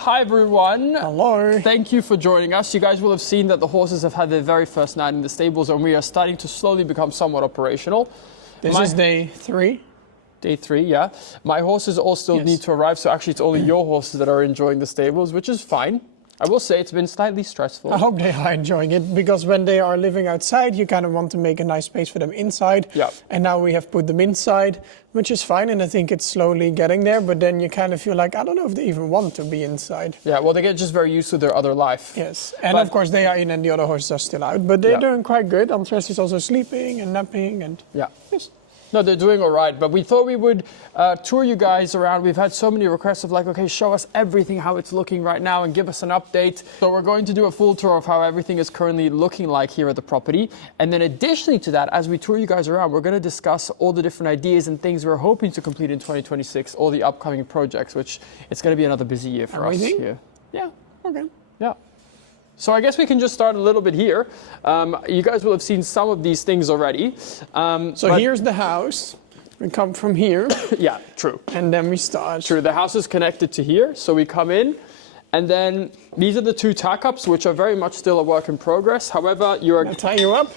Hi everyone. Hello. Thank you for joining us. You guys will have seen that the horses have had their very first night in the stables and we are starting to slowly become somewhat operational. This is day 3. Day 3, yeah. My horses all still need to arrive, so actually it's only your horses that are enjoying the stables, which is fine. I will say it's been slightly stressful. I hope they are enjoying it, because when they are living outside, you kind of want to make a nice space for them inside. Yeah. And now we have put them inside, which is fine, and I think it's slowly getting there, but then you kind of feel like, I don't know if they even want to be inside. Yeah, well, they get just very used to their other life. Yes, and of course they are in and the other horses are still out, but they're doing quite good. Andres is also sleeping and napping and... Yeah. Yes. No, they're doing all right, but we thought we would tour you guys around. We've had so many requests of like, okay, show us everything, how it's looking right now and give us an update. So we're going to do a full tour of how everything is currently looking like here at the property. And then additionally to that, as we tour you guys around, we're going to discuss all the different ideas and things we're hoping to complete in 2026, all the upcoming projects, which it's going to be another busy year for us here. Yeah, okay. Yeah. So I guess we can just start a little bit here. You guys will have seen some of these things already. So here's the house. We come from here. Yeah, true. And then we start. True, the house is connected to here. So we come in and then these are the 2 tack-ups, which are very much still a work in progress. However, I'll tie you up.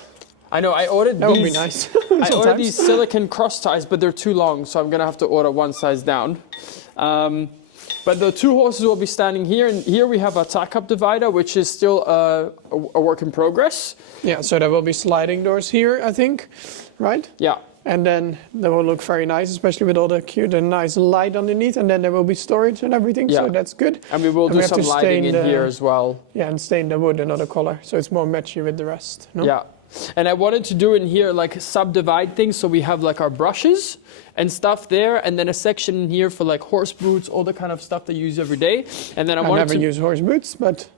I know, I ordered that these. That would be nice. I ordered these silicone cross ties, but they're too long. So I'm going to have to order one size down. But the 2 horses will be standing here, and here we have a tack-up divider, which is still a work in progress. Yeah, so there will be sliding doors here, I think, right? Yeah. And then they will look very nice, especially with all the cute and nice light underneath, and then there will be storage and everything, so that's good. And we will do some lighting in here as well. Yeah, and stain the wood another color, so it's more matchy with the rest. No? Yeah. And I wanted to do in here like subdivide things, so we have like our brushes and stuff there, and then a section in here for like horse boots, all the kind of stuff they use every day. And then I never use horse boots, but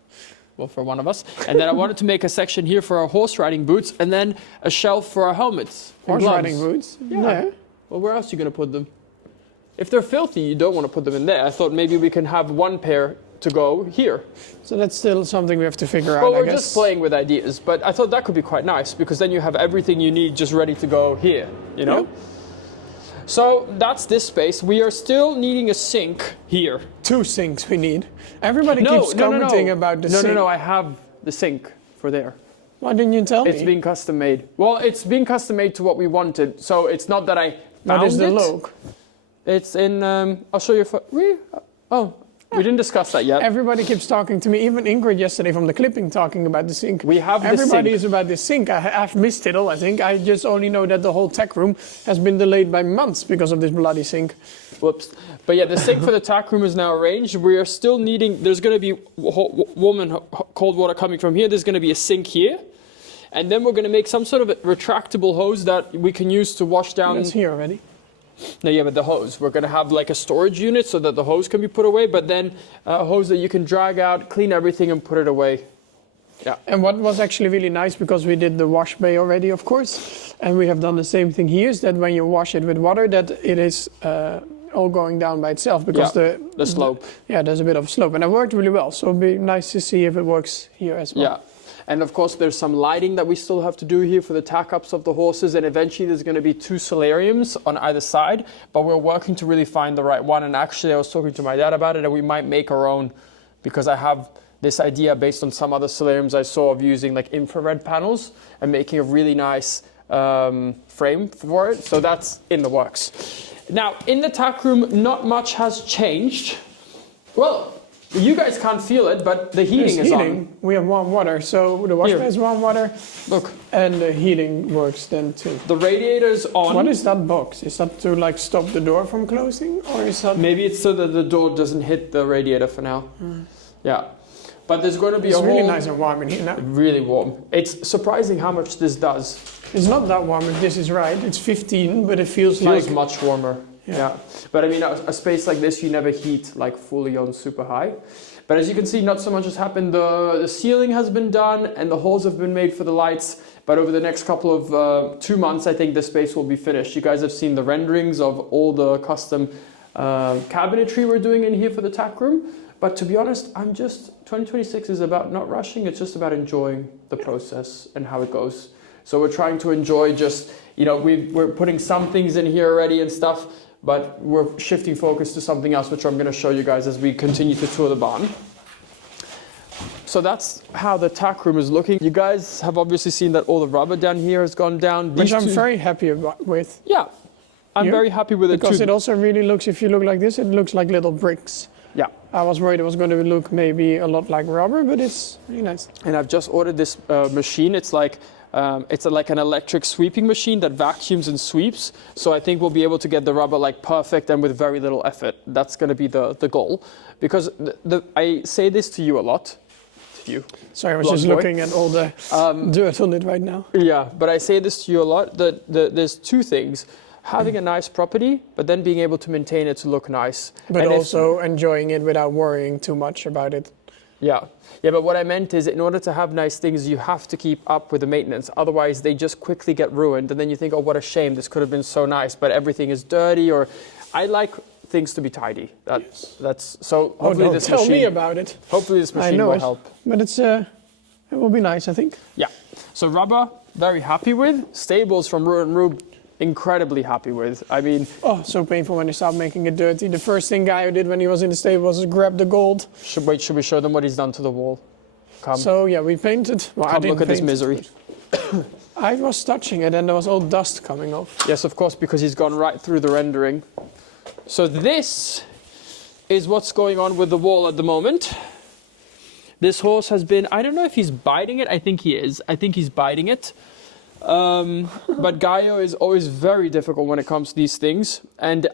well, for one of us. And then I wanted to make a section here for our horse riding boots, and then a shelf for our helmets. Horse riding boots? Yeah. Well, where else are you going to put them? If they're filthy, you don't want to put them in there. I thought maybe we can have one pair to go here. So that's still something we have to figure out, well, I guess. We're just playing with ideas, but I thought that could be quite nice, because then you have everything you need just ready to go here, you know? Yeah. So that's this space. We are still needing a sink here. 2 sinks we need. Everybody keeps commenting about the sink. No, I have the sink for there. Why didn't you tell me? It's being custom made. Well, it's being custom made to what we wanted, so it's not that I found What is the look? It's in, I'll show you, we didn't discuss that yet. Everybody keeps talking to me, even Ingrid yesterday from the clipping talking about the sink. We have the sink. Everybody is about the sink. I've missed it all, I think. I just only know that the whole tack room has been delayed by months because of this bloody sink. Whoops. But yeah, the sink for the tack room is now arranged. We are still needing, there's going to be warm cold water coming from here. There's going to be a sink here. And then we're going to make some sort of a retractable hose that we can use to wash down. That's here already. No, yeah, but the hose. We're going to have like a storage unit so that the hose can be put away, but then a hose that you can drag out, clean everything and put it away. Yeah. And what was actually really nice, because we did the wash bay already, of course, and we have done the same thing here, is that when you wash it with water, that it is all going down by itself, because the slope. There's a bit of a slope, and it worked really well. So it'd be nice to see if it works here as well. Yeah. And of course, there's some lighting that we still have to do here for the tack-ups of the horses. And eventually there's going to be 2 solariums on either side. But we're working to really find the right one. And actually, I was talking to my dad about it, and we might make our own, because I have this idea based on some other solariums I saw of using like infrared panels and making a really nice frame for it. So that's in the works. Now, in the tack room, not much has changed. Well, you guys can't feel it, but the heating is on. We have warm water, so the wash bay is warm water. Look. And the heating works then too. The radiator's on. What is that box? Is that to like stop the door from closing, or is that... Maybe it's so that the door doesn't hit the radiator for now. Yeah. But there's going to be It's really nice and warm in here now. Really warm. It's surprising how much this does. It's not that warm if this is right. It's 15, but it feels much warmer. Yeah. But I mean, a space like this, you never heat like fully on super high. But as you can see, not so much has happened. The ceiling has been done and the holes have been made for the lights. But over the next couple of 2 months, I think the space will be finished. You guys have seen the renderings of all the custom cabinetry we're doing in here for the tack room. But to be honest, 2026 is about not rushing. It's just about enjoying the process and how it goes. So we're trying to enjoy just, we're putting some things in here already and stuff. but we're shifting focus to something else, which I'm going to show you guys as we continue to tour the barn. So that's how the tack room is looking. You guys have obviously seen that all the rubber down here has gone down. Which I'm very happy with. Yeah, I'm very happy with it too. Because it also really looks, if you look like this, it looks like little bricks. Yeah. I was worried it was going to look maybe a lot like rubber, but it's really nice. And I've just ordered this machine. It's like like an electric sweeping machine that vacuums and sweeps. So I think we'll be able to get the rubber like perfect and with very little effort. That's going to be the goal. Because I say this to you a lot. To you. Sorry, I was just looking at all the dirt on it right now. Yeah, but I say this to you a lot. That there's two things. Having a nice property, but then being able to maintain it to look nice. But and also enjoying it without worrying too much about it. Yeah, but what I meant is in order to have nice things, you have to keep up with the maintenance. Otherwise, they just quickly get ruined. And then you think, oh, what a shame. This could have been so nice, but everything is dirty. Or I like things to be tidy. That's so hopefully this machine... Tell me about it. Hopefully this machine will help. But it will be nice, I think. Yeah. So rubber, very happy with. Stables from Rube, incredibly happy with. I mean... Oh, so painful when they start making it dirty. The first thing Guy did when he was in the stable was grab the gold. Should we show them what he's done to the wall? Come. So yeah, we painted. Well, Come look at this misery. I was touching it and there was all dust coming off. Yes, of course, because he's gone right through the rendering. So this is what's going on with the wall at the moment. This horse has been, I don't know if he's biting it. I think he is. I think he's biting it. But Gaio is always very difficult when it comes to these things. And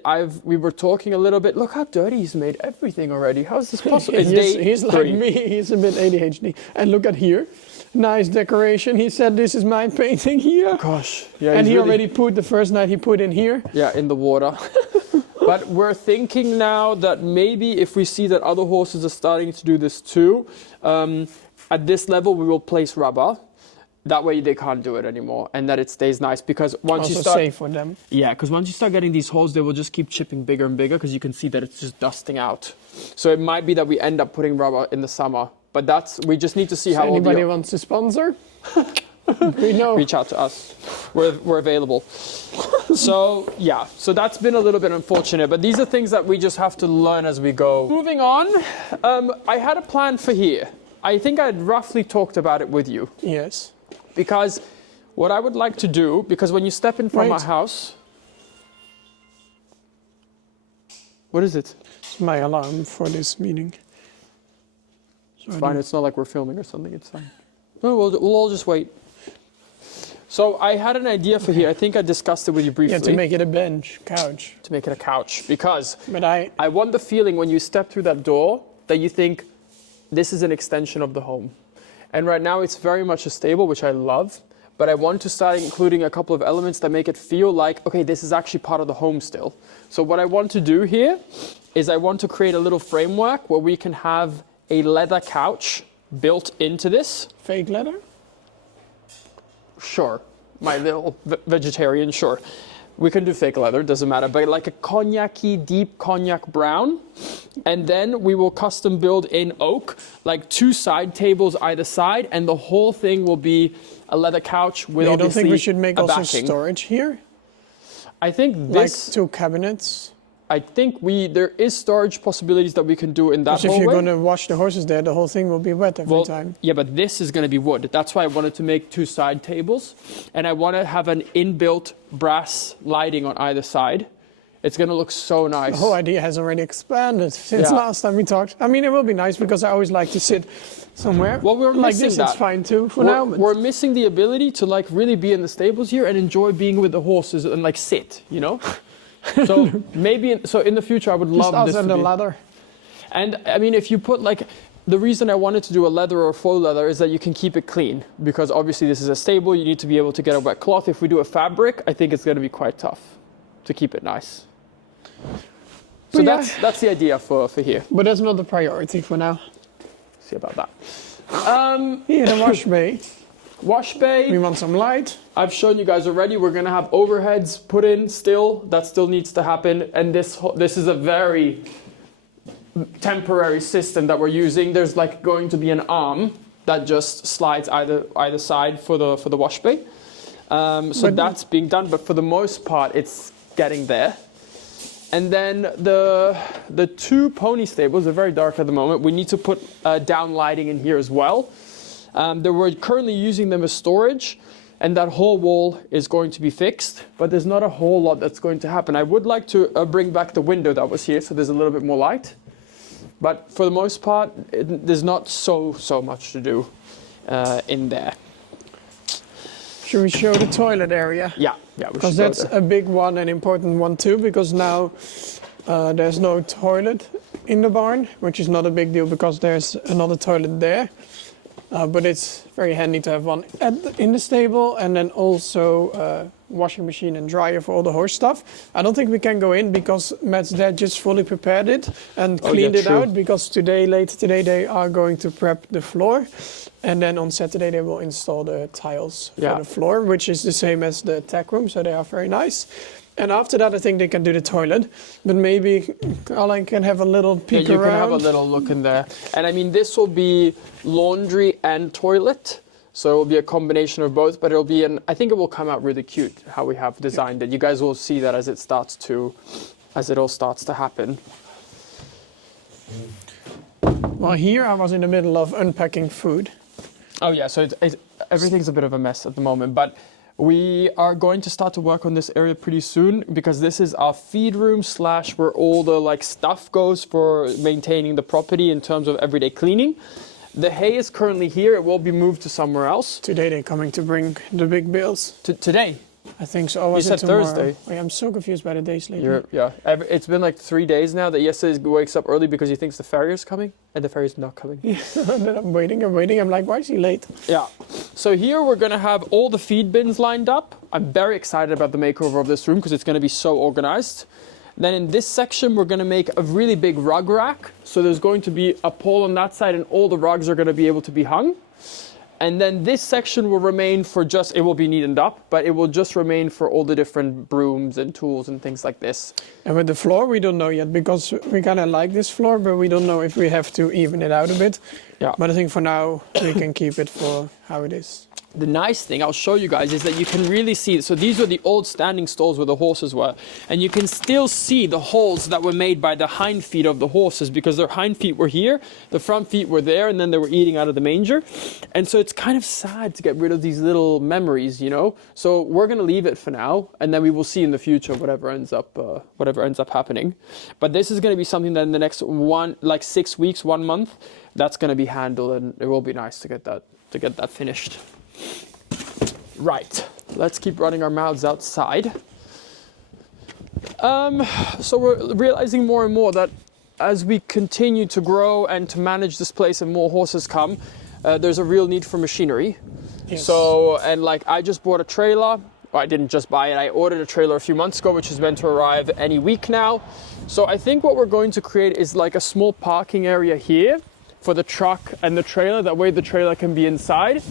we were talking a little bit, look how dirty he's made everything already. How is this possible? He's like me, he's a bit ADHD. And look at here, nice decoration. He said, this is my painting here. Gosh. Yeah, and he already put, the first night he put in here. Yeah, in the water. But we're thinking now that maybe if we see that other horses are starting to do this too, at this level we will place rubber. That way they can't do it anymore, and that it stays nice. Because once you start, safe for them. Yeah, because once you start getting these holes, they will just keep chipping bigger and bigger. Because you can see that it's just dusting out. So it might be that we end up putting rubber in the summer, but we just need to see how. Anybody wants to sponsor? We know. Reach out to us. We're available. So yeah, so that's been a little bit unfortunate, but these are things that we just have to learn as we go. Moving on, I had a plan for here. I think I had roughly talked about it with you. Yes. Because what I would like to do, because when you step in from my house... What is it? It's my alarm for this meeting. It's fine, it's not like we're filming or something, it's fine. No, we'll all just wait. So I had an idea for here, I think I discussed it with you briefly. Yeah, to make it a bench, couch. To make it a couch, because but I want the feeling when you step through that door that you think, this is an extension of the home. And right now it's very much a stable, which I love, but I want to start including a couple of elements that make it feel like, okay, this is actually part of the home still. So what I want to do here is I want to create a little framework where we can have a leather couch built into this. Fake leather? Sure, my little vegetarian, sure. We can do fake leather, doesn't matter, but like a cognac-y, deep cognac brown. And then we will custom build in oak, like 2 side tables either side, and the whole thing will be a leather couch with obviously a backing. You don't think we should make also storage here? I think this... Like 2 cabinets? I think there is storage possibilities that we can do in that hallway. Because if you're going to wash the horses there, the whole thing will be wet every time. Yeah, but this is going to be wood. That's why I wanted to make 2 side tables. And I want to have an inbuilt brass lighting on either side. It's going to look so nice. The whole idea has already expanded since last time we talked. I mean, it will be nice because I always like to sit somewhere. Well, we're like missing this, that. It's fine too for now. But we're missing the ability to like really be in the stables here and enjoy being with the horses and like sit, you know? So maybe in the future I would love this to be. Leather. And I mean, if you put like, the reason I wanted to do a leather or a faux leather is that you can keep it clean, because obviously this is a stable, you need to be able to get a wet cloth. If we do a fabric, I think it's going to be quite tough to keep it nice. So that's the idea for here. But that's not the priority for now. See about that. Here, the wash bay. Wash bay. We want some light. I've shown you guys already. We're going to have overheads put in still. That still needs to happen. And this is a very temporary system that we're using. There's like going to be an arm that just slides either side for the wash bay. So that's being done. But for the most part, it's getting there. And then the two pony stables are very dark at the moment. We need to put down lighting in here as well. We're currently using them as storage, and that whole wall is going to be fixed, but there's not a whole lot that's going to happen. I would like to bring back the window that was here so there's a little bit more light. But for the most part, there's not so much to do in there. Should we show the toilet area? Yeah, because that's a big one and important one too, because now there's no toilet in the barn, which is not a big deal because there's another toilet there. But it's very handy to have one in the stable, and then also washing machine and dryer for all the horse stuff. I don't think we can go in because Matt's dad just fully prepared it and cleaned it out, because later today they are going to prep the floor, and then on Saturday they will install the tiles for the floor, which is the same as the tack room, so they are very nice. And after that, I think they can do the toilet, but maybe Alain can have a little peek around. You can have a little look in there. And I mean, this will be laundry and toilet, so it will be a combination of both, but it'll be I think it will come out really cute how we have designed it. You guys will see that as it all starts to happen. Well, here I was in the middle of unpacking food. Oh yeah, so everything's a bit of a mess at the moment, but we are going to start to work on this area pretty soon, because this is our feed room / where all the stuff goes for maintaining the property in terms of everyday cleaning. The hay is currently here. It will be moved to somewhere else. Today they're coming to bring the big bales. Today? I think so. You said Thursday. Oh, yeah, I'm so confused by the days lately. It's been like 3 days now that yesterday wakes up early because he thinks the farrier's coming, and the farrier's not coming. Yeah, and then I'm waiting. I'm like, why is he late? Yeah. So here we're going to have all the feed bins lined up. I'm very excited about the makeover of this room because it's going to be so organized. Then in this section, we're going to make a really big rug rack. So there's going to be a pole on that side, and all the rugs are going to be able to be hung. And then this section will remain for it will be neatened up, but it will just remain for all the different brooms and tools and things like this. And with the floor, we don't know yet, because we kind of like this floor, but we don't know if we have to even it out a bit. Yeah. But I think for now, we can keep it for how it is. The nice thing I'll show you guys is that you can really see, so these were the old standing stalls where the horses were, and you can still see the holes that were made by the hind feet of the horses, because their hind feet were here, the front feet were there, and then they were eating out of the manger. And so it's kind of sad to get rid of these little memories, So we're going to leave it for now, and then we will see in the future whatever ends up happening. But this is going to be something that in the next 6 weeks, 1 month, that's going to be handled, and it will be nice to get that finished. Right, let's keep running our mouths outside. So we're realizing more and more that as we continue to grow and to manage this place and more horses come, there's a real need for machinery. Yes. So, and I just bought a trailer. Well, I didn't just buy it, I ordered a trailer a few months ago, which is meant to arrive any week now. So I think what we're going to create is a small parking area here for the truck and the trailer. That way the trailer can be inside.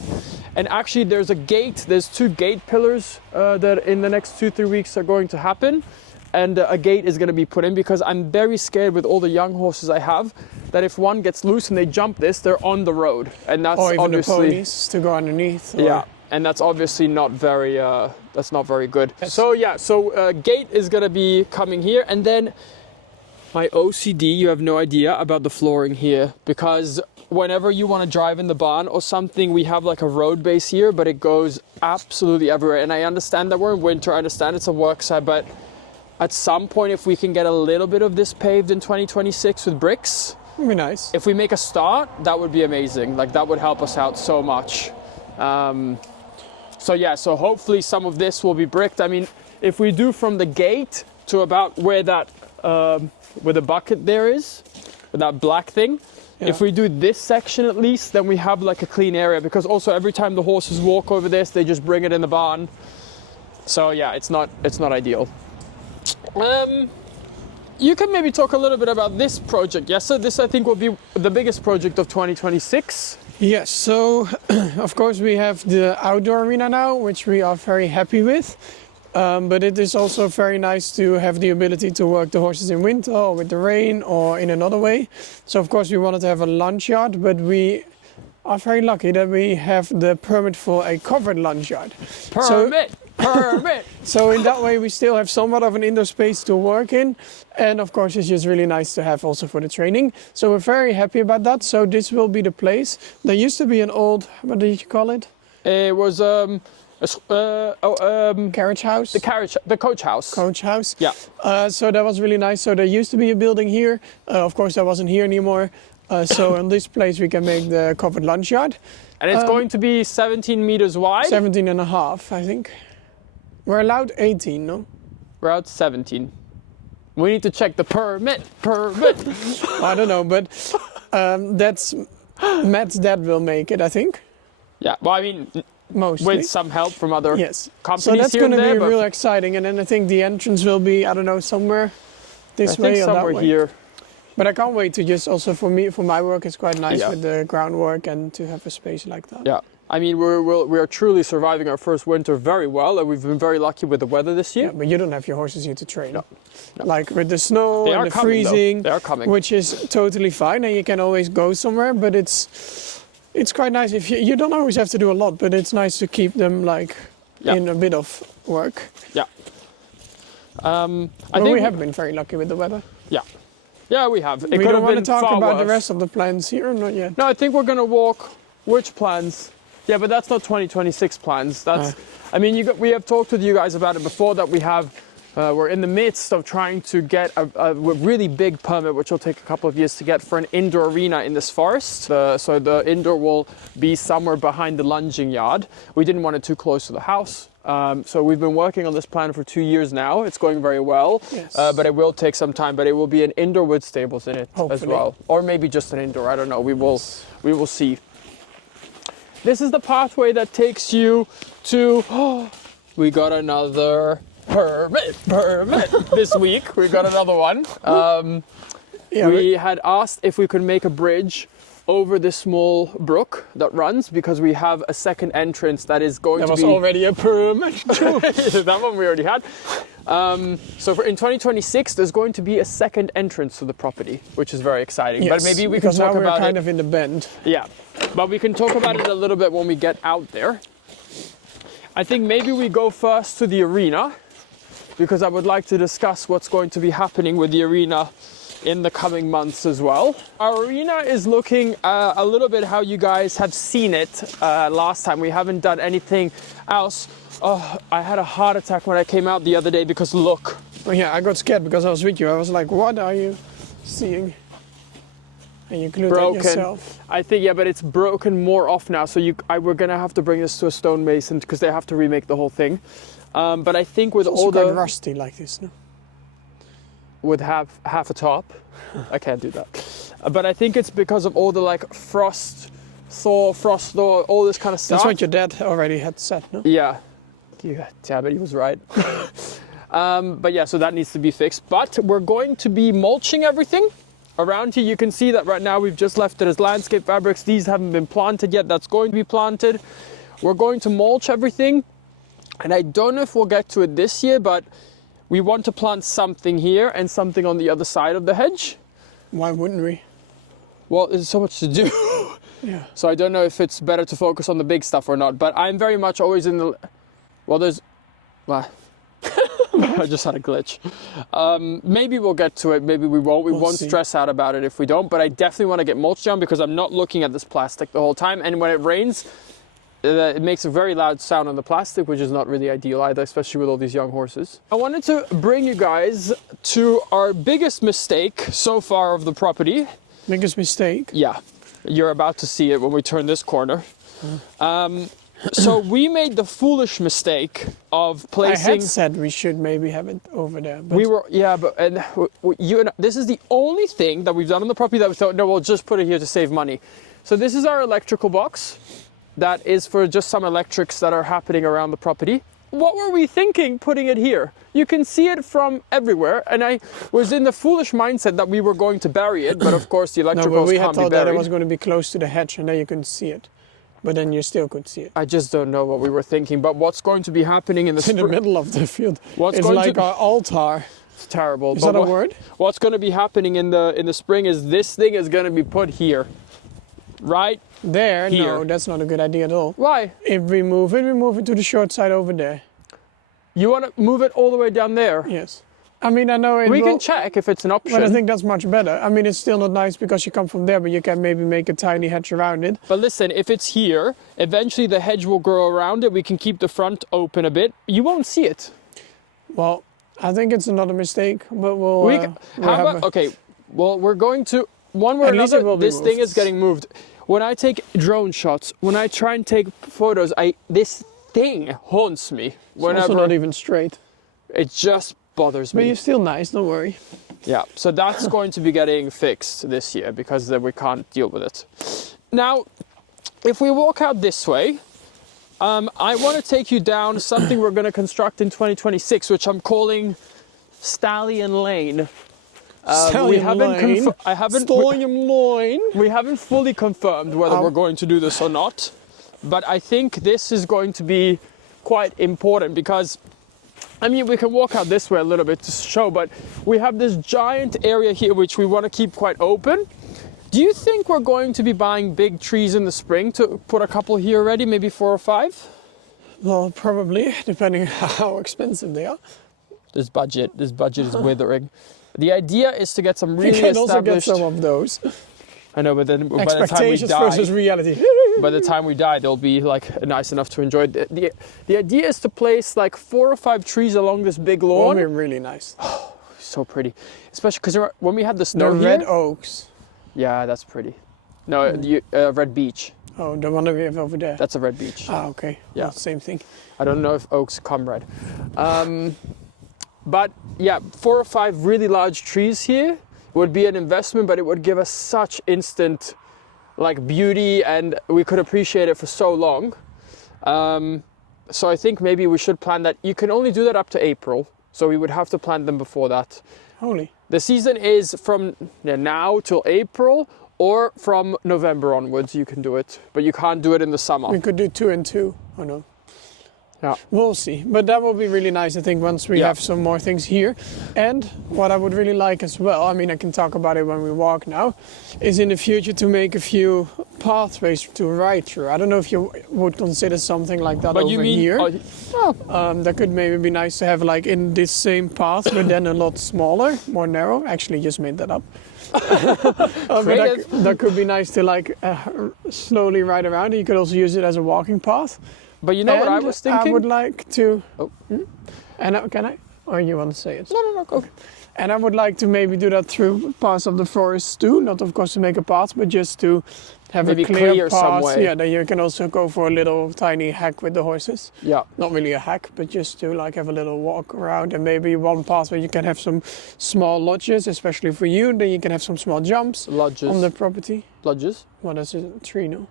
And actually there's there's 2 gate pillars that in the next 2-3 weeks are going to happen. And a gate is going to be put in, because I'm very scared with all the young horses I have that if one gets loose and they jump this, they're on the road. And that's or even obviously the ponies to go underneath. Yeah, and that's obviously not very good. Yes. So gate is going to be coming here, and then my OCD, you have no idea about the flooring here, because whenever you want to drive in the barn or something, we have a road base here, but it goes absolutely everywhere. And I understand that we're in winter, I understand it's a work site, but at some point, if we can get a little bit of this paved in 2026 with bricks, it'd be nice. If we make a start, that would be amazing. That would help us out so much. So hopefully some of this will be bricked. I mean, if we do from the gate to about where that where the bucket there is, with that black thing, if we do this section at least, then we have a clean area, because also every time the horses walk over this, they just bring it in the barn. So yeah, it's not ideal. You can maybe talk a little bit about this project. Yes, so this I think will be the biggest project of 2026. Yes, so of course we have the outdoor arena now, which we are very happy with. But it is also very nice to have the ability to work the horses in winter or with the rain or in another way. So of course we wanted to have a lunch yard, but we are very lucky that we have the permit for a covered lunch yard. permit. So in that way, we still have somewhat of an indoor space to work in. And of course, it's just really nice to have also for the training. So we're very happy about that. So this will be the place. There used to be an old, what did you call it? It was Carriage house? the coach house. Coach house. Yeah. So that was really nice. So there used to be a building here. Of course, that wasn't here anymore. So on this place, we can make the covered lunch yard. And it's going to be 17 meters wide. 17 and a half, I think. We're allowed 18, no? We're out 17. We need to check the permit. I don't know, but that's Matt's dad will make it, I think. Yeah, well, I mean, mostly. with some help from other Yes. companies So that's here going and to be there. real exciting. And then I think the entrance will be, I don't know, somewhere this I way think or that somewhere way. here. But I can't wait to just also for my work, it's quite nice Yeah. with the groundwork and to have a space like that. Yeah. I mean, we are truly surviving our first winter very well, and we've been very lucky with the weather this year. Yeah, but you don't have your horses here to train. No. Like with the snow They and are the coming, though. freezing, They are coming. which is totally fine, and you can always go somewhere. But it's quite nice if you don't always have to do a lot, but it's nice to keep them like Yeah. in a bit of work. Yeah. I But think we have been very lucky with the weather. Yeah. Yeah, we have. It We could don't have want been to talk far about the worse. rest of the plans here, not yet. No, I think we're gonna walk. Which plans? Yeah, but that's not 2026 plans. That's. I mean, we have talked with you guys about it before that we have. We're in the midst of trying to get a really big permit, which will take a couple of years to get, for an indoor arena in this forest. So the indoor will be somewhere behind the lunging yard. We didn't want it too close to the house. So we've been working on this plan for 2 years now. It's going very well, Yes. but it will take some time. But it will be an indoor with stables in it as Hopefully. well, or maybe just an indoor. I don't know. We will see. This is the pathway that takes you to. We got another permit this week. We got another one. Yeah, We had asked if we could make a bridge over this small brook that runs, because we have a second entrance that is going there to was be. already a permit. That one we already had. So in 2026, there's going to be a second entrance to the property, which is very exciting. But maybe we can because now talk we're about kind it. of in the bend. Yeah, but we can talk about it a little bit when we get out there. I think maybe we go first to the arena, because I would like to discuss what's going to be happening with the arena in the coming months as well. Our arena is looking a little bit how you guys have seen it last time. We haven't done anything else. Oh, I had a heart attack when I came out the other day because look. Oh, yeah, I got scared because I was with you. I was like, what are you seeing? And you glued it yourself. I think, yeah, but it's broken more off now. So we're gonna have to bring this to a stonemason because they have to remake the whole thing. But I think with It's all also quite the rusty like this, no? with half a top, I can't do that. But I think it's because of all the like frost thaw, all this kind of stuff. That's what your dad already had said, no? Yeah. Yeah, but he was right. But yeah, so that needs to be fixed. But we're going to be mulching everything around here. You can see that right now we've just left it as landscape fabrics. These haven't been planted yet. That's going to be planted. We're going to mulch everything. And I don't know if we'll get to it this year, but we want to plant something here and something on the other side of the hedge. Why wouldn't we? Well, there's so much to do. Yeah. So I don't know if it's better to focus on the big stuff or not. But I'm very much always in the... Well, I just had a glitch. Maybe we'll get to it. Maybe we won't. We won't see. stress out about it if we don't. But I definitely want to get mulch down because I'm not looking at this plastic the whole time. And when it rains, it makes a very loud sound on the plastic, which is not really ideal either, especially with all these young horses. I wanted to bring you guys to our biggest mistake so far of the property. Biggest mistake? Yeah, you're about to see it when we turn this corner. So we made the foolish mistake of I placing... had said we should maybe have it over there. But We were, yeah, but you and this is the only thing that we've done on the property that we thought, no, we'll just put it here to save money. So this is our electrical box. That is for just some electrics that are happening around the property. What were we thinking putting it here? You can see it from everywhere, and I was in the foolish mindset that we were going to bury it, but of course the no, electricals but we had can't be thought that it buried. was going to be close to the hedge and then you couldn't see it. But then you still could see it. I just don't know what we were thinking, but what's going to be happening in the It's in the middle of the field. What's It's going like to- our altar. It's terrible. Is but that a word? What's going to be happening in the spring is this thing is going to be put here, right There? Here. No, that's not a good idea at all. Why? If we move it to the short side over there. You want to move it all the way down there? Yes. I mean, I know it We will, can check if it's an option. but I think that's much better. I mean, it's still not nice because you come from there, but you can maybe make a tiny hedge around it. But listen, if it's here, eventually the hedge will grow around it. We can keep the front open a bit. You won't see it. Well, I think it's another mistake, but we'll how about, okay, well, we're going to, one way or At least it will another, be this thing moved. is getting moved. When I take drone shots, when I try and take photos, this thing haunts me. It's also not even straight. It just bothers But me. you're still nice, don't worry. Yeah, so that's going to be getting fixed this year because then we can't deal with it. Now, if we walk out this way, I want to take you down something we're going to construct in 2026, which I'm calling Stallion Lane. Stallion Lane. Stallion Lane. We haven't fully confirmed whether we're going to do this or not, but I think this is going to be quite important because, I mean, we can walk out this way a little bit to show, but we have this giant area here which we want to keep quite open. Do you think we're going to be buying big trees in the spring to put a couple here already, maybe 4 or 5? Well, probably, depending how expensive they are. This budget is withering. The idea is to get some You really can also get established... some of those. I know, but then by the time we Expectations versus die, reality. by the time we die, they'll be like nice enough to enjoy. The idea is to place like 4 or 5 trees along this big That would lawn. be really nice. So pretty, especially because when we had the snow The here. red oaks. Yeah, that's pretty. No, red beech. Oh, the one that we have over there. That's a red beech. Ah, okay. Yeah. Well, same thing. I don't know if oaks come red. But yeah, 4 or 5 really large trees here would be an investment, but it would give us such instant like beauty and we could appreciate it for so long. So I think maybe we should plan that. You can only do that up to April, so we would have to plant them before that. Holy. The season is from now till April, or from November onwards you can do it, but you can't do it in the summer. We could do 2 and 2. Oh no. Yeah. We'll see. But that will be really nice, I think, once we Yeah. have some more things here. And what I would really like as well, I mean, I can talk about it when we walk now, is in the future to make a few pathways to ride through. I don't know if you would consider something like that But over you mean here. oh, That could maybe be nice to have like in this same path, but then a lot smaller, more narrow. Actually, just made that up. But Creative. that could be nice to like slowly ride around. You could also use it as a walking path. but you know what I And was thinking? I would like to. Oh. And can I? Or you want to say it? No, go. And I would like to maybe do that through parts of the forest too. Not of course to make a path, but just to have Maybe a clear clear some path. way. Yeah, then you can also go for a little tiny hack with the horses. Yeah. Not really a hack, but just to like have a little walk around and maybe one path where you can have some small lodges, especially for you. Then you can have some small jumps Lodges. on the property. Lodges? What is it? A tree, no?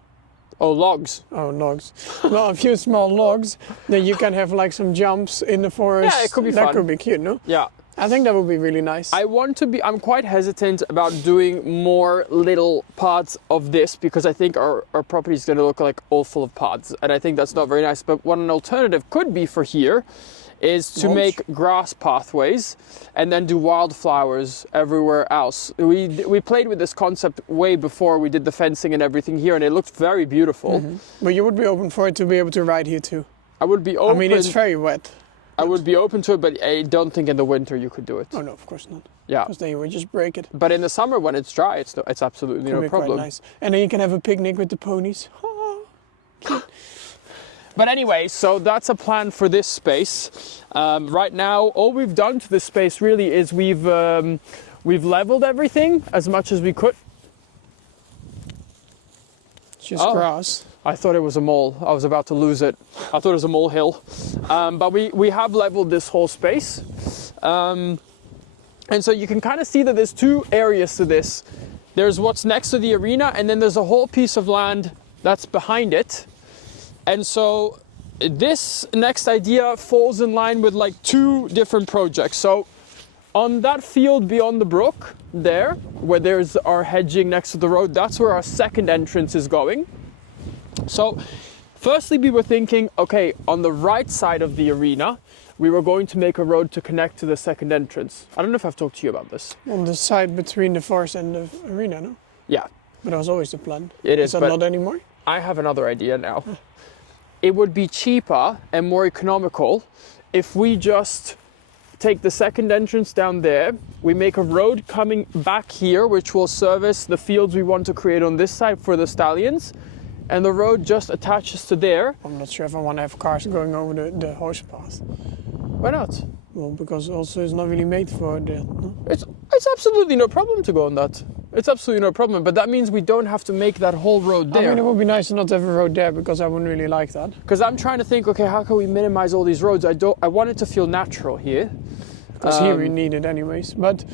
Oh, logs. Oh, logs. Well, a few small logs. Then you can have like some jumps in the forest. Yeah, it could be that fun. could be cute, no? Yeah. I think that would be really nice. I'm quite hesitant about doing more little parts of this because I think our property is going to look like all full of pods. And I think that's not very nice. But what an alternative could be for here is to Mulch. make grass pathways and then do wildflowers everywhere else. We played with this concept way before we did the fencing and everything here, and it looked very beautiful. But you would be open for it to be able to ride here too. I would be open. I mean, it's very wet. I would be open to it, but I don't think in the winter you could do it. Oh no, of course not. Yeah. Because then you would just break it. But in the summer when it's dry, it's absolutely Could no be problem. quite nice. And then you can have a picnic with the ponies. But anyway, so that's a plan for this space. Right now, all we've done to this space really is we've leveled everything as much as we could. It's just Oh. grass. I thought it was a mole. I was about to lose it. I thought it was a molehill. But we have leveled this whole space. And so you can kind of see that there's 2 areas to this. There's what's next to the arena, and then there's a whole piece of land that's behind it. And so this next idea falls in line with like 2 different projects. So on that field beyond the brook there, where there's our hedging next to the road, that's where our second entrance is going. So firstly, we were thinking, okay, on the right side of the arena, we were going to make a road to connect to the second entrance. I don't know if I've talked to you about this. On the side between the forest and the arena, no? Yeah, But that was always the plan. it is. Is that But not anymore? I have another idea now. It would be cheaper and more economical if we just take the second entrance down there, we make a road coming back here, which will service the fields we want to create on this side for the stallions, and the road just attaches to there. I'm not sure if I want to have cars going over the horse path. Why not? Well, because also it's not really made for that. No? It's absolutely no problem to go on that. It's absolutely no problem, but that means we don't have to make that whole road there. I mean, it would be nice not to have a road there, because I wouldn't really like that. Because I'm trying to think, okay, how can we minimize all these roads? I want it to feel natural here. Because here we need it anyways. But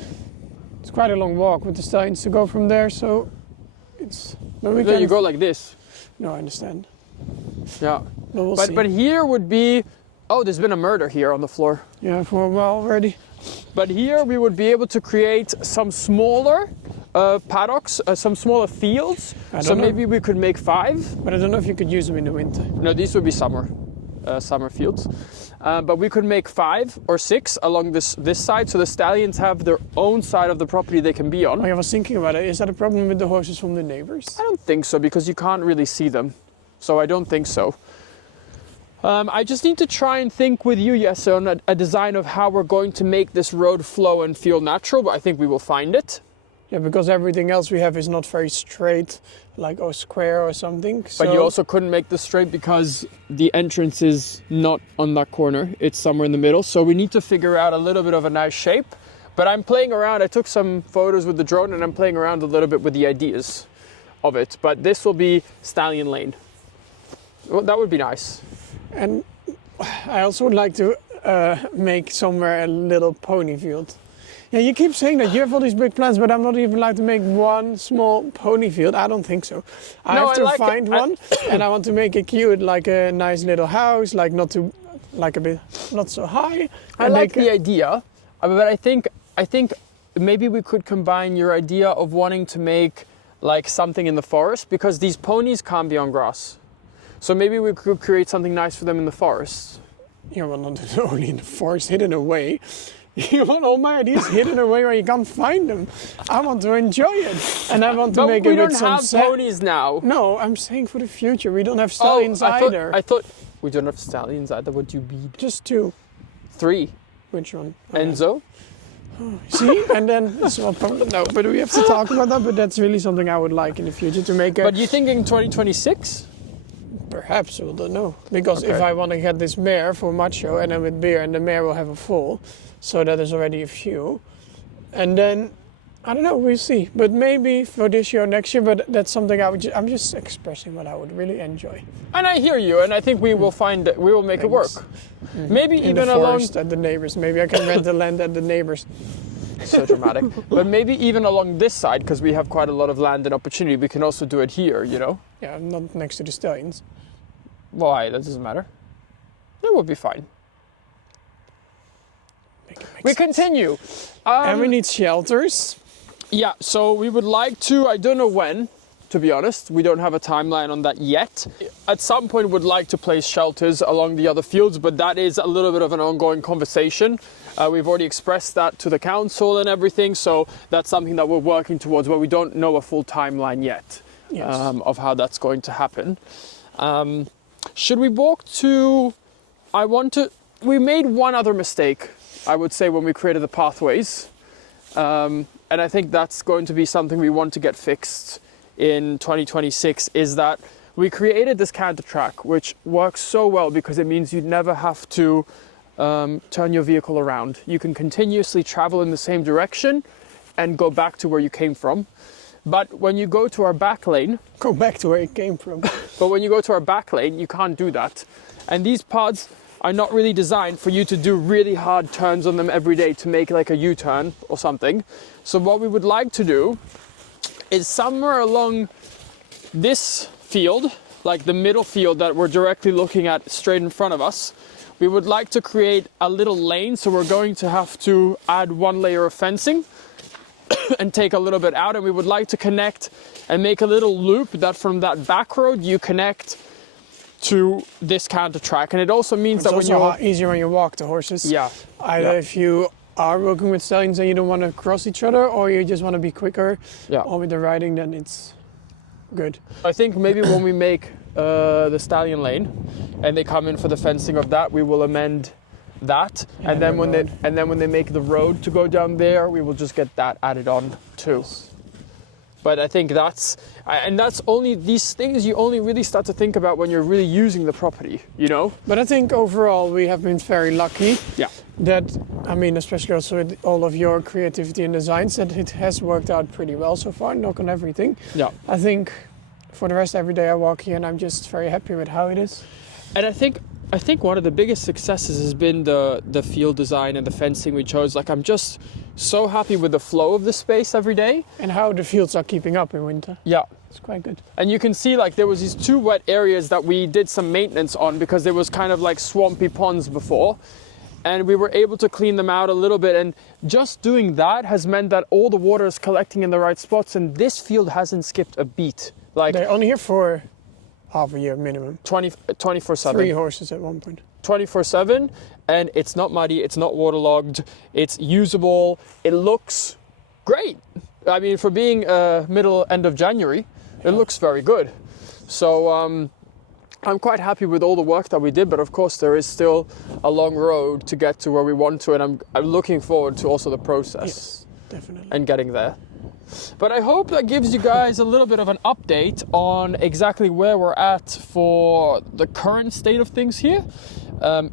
it's quite a long walk with the stallions to go from there, so it's... Then you go like this. No, I understand. Yeah. But we'll see. But here would be... Oh, there's been a murder here on the floor. Yeah, for a while already. But here we would be able to create some smaller paddocks, some smaller fields. So maybe we could make 5. But I don't know if you could use them in the winter. No, these would be summer fields. But we could make 5 or 6 along this side, so the stallions have their own side of the property they can be on. I was thinking about it. Is that a problem with the horses from the neighbors? I don't think so, because you can't really see them. So I don't think so. I just need to try and think with you, Jesse, on a design of how we're going to make this road flow and feel natural, but I think we will find it. Yeah, because everything else we have is not very straight, like a square or something. But you also couldn't make this straight because the entrance is not on that corner. It's somewhere in the middle. So we need to figure out a little bit of a nice shape. But I'm playing around. I took some photos with the drone and I'm playing around a little bit with the ideas of it. But this will be Stallion Lane. Well, that would be nice. And I also would like to make somewhere a little pony field. Yeah, you keep saying that you have all these big plans, but I'm not even allowed to make one small pony field. I don't think so. I have to find one, and I want to make it cute, like a nice little house, like not too, like a bit, not so high. I like the idea, but I think maybe we could combine your idea of wanting to make like something in the forest, because these ponies can't be on grass. So maybe we could create something nice for them in the forest. Yeah, well, not only in the forest, hidden away. You want all my ideas hidden away where you can't find them. I want to enjoy it, and I want to make it with some. We don't have ponies now. No, I'm saying for the future. We don't have stallions either. I thought we don't have stallions either. What do you mean? Just 2. 3. Which one? Enzo. See, and then it's not problem. No, but we have to talk about that. But that's really something I would like in the future to make. But you think in 2026? Perhaps, we don't know. Because if I want to get this mare for macho and then with beer, and the mare will have a foal, so that is already a few. And then, I don't know, we'll see. But maybe for this year or next year, but that's something I'm just expressing what I would really enjoy. And I hear you, and I think we will find it, we will make it work. Mm-hmm. Maybe in even the forest at the neighbors. Maybe I can rent the land at the neighbors. So dramatic. But maybe even along this side, because we have quite a lot of land and opportunity, we can also do it here, you know? Yeah, not next to the stallions. Why? That doesn't matter. It will be fine. We continue. And we need shelters. Yeah, so we would like to, I don't know when, to be honest. We don't have a timeline on that yet. At some point, would like to place shelters along the other fields, but that is a little bit of an ongoing conversation. We've already expressed that to the council and everything, so that's something that we're working towards, but we don't know a full timeline yet of how that's going to happen. Should we walk to... We made one other mistake, I would say, when we created the pathways. And I think that's going to be something we want to get fixed in 2026, is that we created this canter track, which works so well because it means you'd never have to turn your vehicle around. You can continuously travel in the same direction and go back to where you came from. But when you go to our back lane... Go back to where it came from. But when you go to our back lane, you can't do that. And these pods are not really designed for you to do really hard turns on them every day to make like a U-turn or something. So what we would like to do is somewhere along this field, like the middle field that we're directly looking at straight in front of us, we would like to create a little lane. So we're going to have to add 1 layer of fencing and take a little bit out, and we would like to connect and make a little loop that from that back road you connect to this canter track. And it also means that when you're easier when you walk the horses. Yeah. Either if you are working with stallions and you don't want to cross each other, or you just want to be quicker or with the riding, then it's good. I think maybe when we make the stallion lane and they come in for the fencing of that, we will amend that, Yeah, and then the when they make the road to go down there, we will just get that added on too. But I think that's only these things you only really start to think about when you're really using the property, you know? But I think overall we have been very lucky. Yeah. That, I mean, especially also with all of your creativity and designs, that it has worked out pretty well so far, knock on everything. Yeah. I think for the rest, every day I walk here and I'm just very happy with how it is. And I think one of the biggest successes has been the field design and the fencing we chose. Like, I'm just so happy with the flow of the space every day. And how the fields are keeping up in winter. Yeah. It's quite good. And you can see, like, there was these 2 wet areas that we did some maintenance on because there was kind of like swampy ponds before. And we were able to clean them out a little bit. And just doing that has meant that all the water is collecting in the right spots. And this field hasn't skipped a beat. Like, They're only here for half a year minimum. 24/7. 3 horses at one point. 24/7, and it's not muddy, it's not waterlogged, it's usable, it looks great. I mean, for being end of January, it looks very good. So I'm quite happy with all the work that we did, but of course there is still a long road to get to where we want to, and I'm looking forward to also the process. Yes, definitely. And getting there. But I hope that gives you guys a little bit of an update on exactly where we're at for the current state of things here.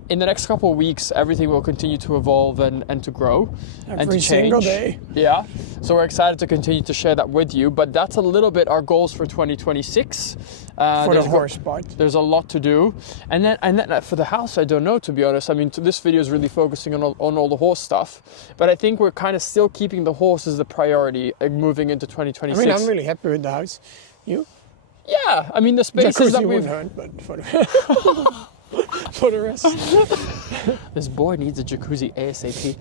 In the next couple of weeks, everything will continue to evolve and to grow and to Every change. single day. Yeah, so we're excited to continue to share that with you. But that's a little bit our goals for 2026. For the horse part. There's a lot to do, and then for the house, I don't know, to be honest. I mean, this video is really focusing on all the horse stuff, but I think we're kind of still keeping the horse as the priority moving into 2026. I mean, I'm really happy with the house. You? Yeah, I mean the spaces that Jacuzzi we've. wouldn't hurt, but for the for the rest. This boy needs a jacuzzi ASAP.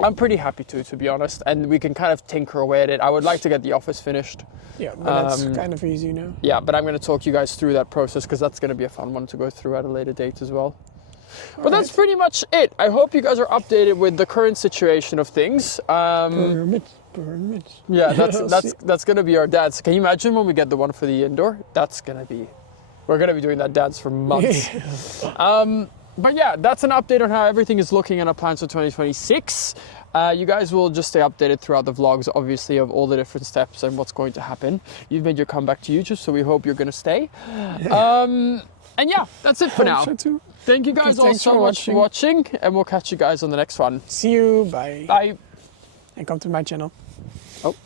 I'm pretty happy to be honest, and we can kind of tinker away at it. I would like to get the office finished. Yeah, but that's kind of easy now. Yeah, but I'm going to talk you guys through that process because that's going to be a fun one to go through at a later date as well. But that's pretty much it. I hope you guys are updated with the current situation of things. Pyramids. Yeah, that's going to be our dance. Can you imagine when we get the one for the indoor? We're going to be doing that dance for months. But yeah, that's an update on how everything is looking and our plans for 2026. You guys will just stay updated throughout the vlogs, obviously, of all the different steps and what's going to happen. You've made your comeback to YouTube, so we hope you're going to stay. And yeah, that's it for now. Thank you guys all so much for watching, and we'll catch you guys on the next one. See you. Bye. Bye. And come to my channel. Oh.